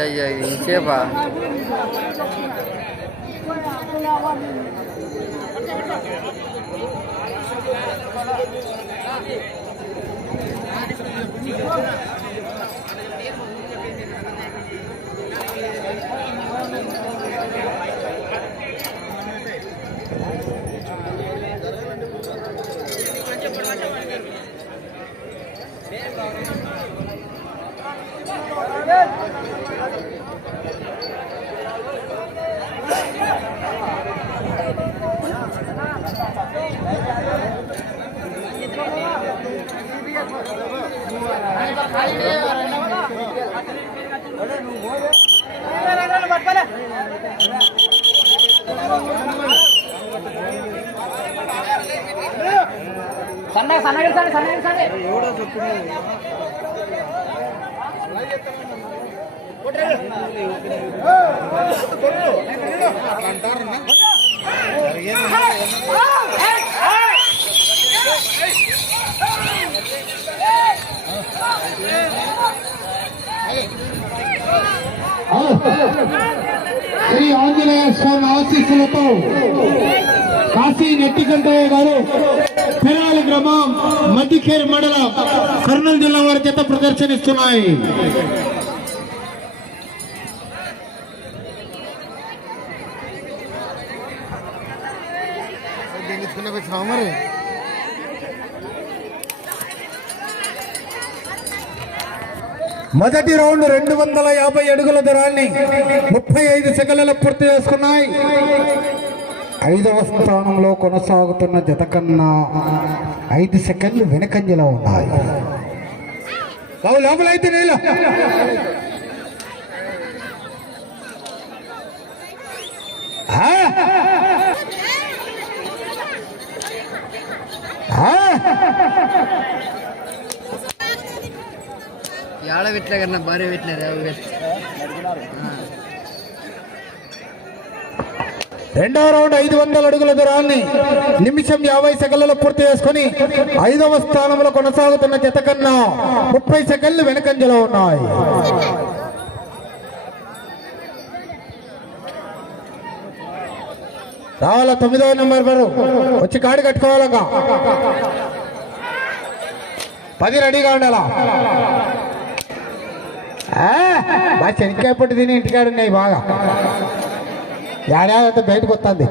అయ్యా ఇంచేపా సన్నగా సన్నగా సన్నగా సన్నగా శ్రీ ఆంజనేయ స్వామి ఆశీస్సులతో కాశీ నెట్టికంటయ్య గారు పెరాలి గ్రామం మధ్యఖేర్ మండలం కర్నూలు జిల్లా వారి చేత ప్రదర్శనిస్తున్నాయి. మరి మొదటి రౌండ్ రెండు వందల యాభై అడుగుల దూరాన్ని ముప్పై ఐదు సెకండ్లలో పూర్తి చేసుకున్నాయి. ఐదవ స్థానంలో కొనసాగుతున్న జత కన్నా ఐదు సెకండ్లు వెనకంజలో ఉన్నాయి. బాబు లోపలైతే నీళ్ళు. యాడ పెట్టలే కన్నా భార్య పెట్టలేదు రెండవ రౌండ్ ఐదు వందల అడుగుల దూరాన్ని నిమిషం యాభై సెకండ్లలో పూర్తి చేసుకుని ఐదవ స్థానంలో కొనసాగుతున్న జత కన్నా ముప్పై సెకండ్లు వెనకంజలో ఉన్నాయి. రావాలా? తొమ్మిదవ నెంబర్ వారు. వచ్చి కాడి కట్టుకోవాలగా. పది రెడీగా ఉండాలా? బాగా శనక్కాయ పొట్టు తిని ఇంటికాడున్నాయి బాగా. ఏడాది బయటకు వస్తుంది.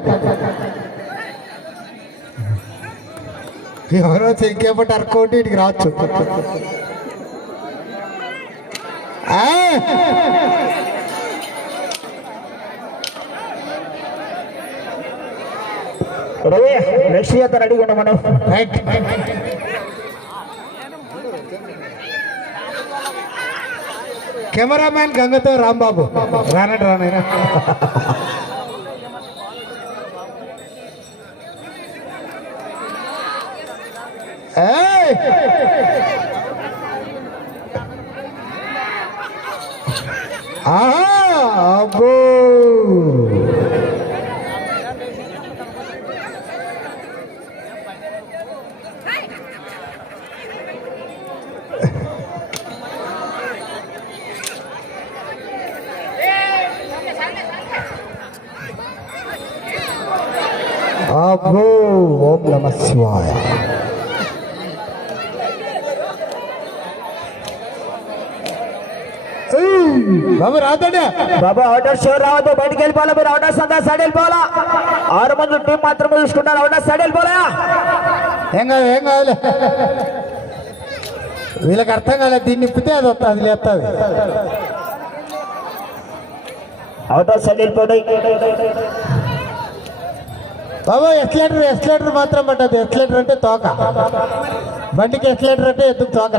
ఎవరో పొట్టు అరకోటి ఇంటికి రావచ్చు. రవి నెక్స్ట్ చేత రెడీగా ఉన్నాం మనం. రైట్ కెమెరామ్యాన్ గంగతో రాంబాబు. రానట్టు రానైనా అబ్బో! అబ్బో! ఓం నమ శివాయ. బాబు రాతాడా బాబా అవుటర్ షోర్ రావద్దు. బయటికి వెళ్ళిపోవాలి. మీరు అవుటర్ సందా సైడ్ వెళ్ళిపోవాలా? ఆరు మంది టీం మాత్రమే చూసుకుంటారు అవుటర్ సైడ్ వెళ్ళిపోలే ఏం కాదు ఏం కాదులే. వీళ్ళకి అర్థం కాలేదు. దీన్ని ఇప్పితే అది వస్తుంది లేస్తుంది అవుటర్ సైడ్ వెళ్ళిపోయి బాబా ఎస్లేటర్ ఎస్లేటర్ మాత్రం పట్టదు. ఎస్లేటర్ అంటే తోక. బండికి ఎస్లేటర్ అంటే ఎందుకు తోక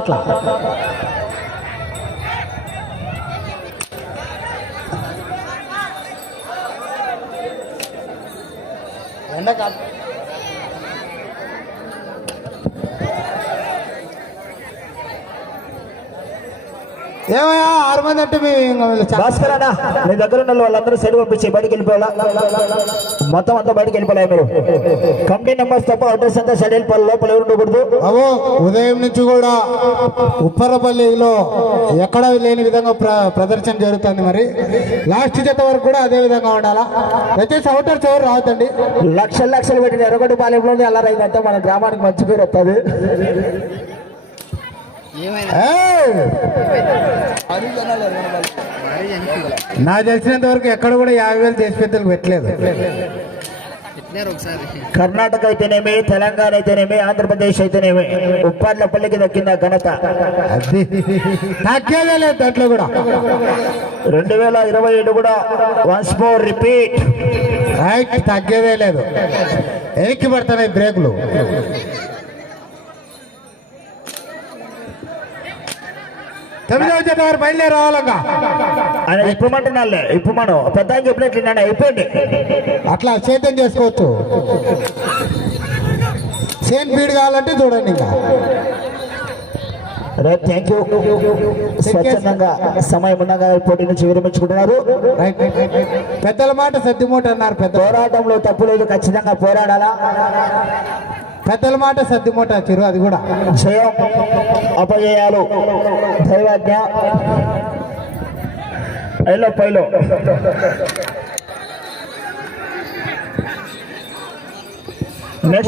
అట్లా ఏమయ్యా? ఆరు మంది అంటే భాస్కర్ అన్న మీ దగ్గర ఉన్న వాళ్ళందరూ సైడ్ పంపించి బయటికి వెళ్ళిపోవాలా మొత్తం అంతా బయటికి వెళ్ళిపోలే మీరు? కమిటీ నెంబర్స్ తప్ప అడ్రస్ అంతా సైడ్ వెళ్ళిపోవాలి లోపల ఎవరు ఉండకూడదు? బాబు ఉదయం నుంచి కూడా ఉప్పరపల్లిలో ఎక్కడ లేని విధంగా ప్ర ప్రదర్శన జరుగుతుంది మరి. లాస్ట్ జత వరకు కూడా అదే విధంగా ఉండాలా? దయచేసి అవుటర్ ఎవరు రావద్దండి. లక్షలు లక్షలు పెట్టిన ఎర్రగొడ్డు పాలెంలోనే అల్లరైందంటే మన గ్రామానికి మంచి పేరు వస్తుంది. నాకు తెలిసినంత వరకు ఎక్కడ కూడా యాభై వేలు దేశ పెద్దలకు పెట్టలేదు. కర్ణాటక అయితేనేమి తెలంగాణ అయితేనేమి ఆంధ్రప్రదేశ్ అయితేనేమి ఉప్పార్లపల్లికి దక్కిన ఘనత? అది. తగ్గేదే లేదు దాంట్లో కూడా. రెండు వేల ఇరవై ఏడు కూడా వన్స్ మోర్ రిపీట్ రైట్ తగ్గేదే లేదు ఎనికి పడుతున్నాయి బ్రేకులు. తొమ్మిదవ జత వారు బయలుదేరి రావాలంగా ఆయన ఇప్పమంటున్నాలే ఇప్పమను పెద్ద ఆయన చెప్పినట్లు నేను అయిపోయింది. అట్లా సేద్యం చేసుకోవచ్చు. సేన్ బీడ్ కావాలంటే చూడండి ఇంకా. రైట్ థ్యాంక్ యూ స్వచ్ఛందంగా సమయం ఉండగా పోటీ నుంచి విరమించుకుంటున్నారు. పెద్దల మాట సర్దిమూట అన్నారు పెద్ద పోరాటంలో తప్పు లేదు. ఖచ్చితంగా పోరాడాలా? పెద్దల మాట సర్దిమూట చిరు అది కూడా. జయం అపజయాలు. దైవాజ్ఞ. పైలో పైలో. నెక్స్ట్.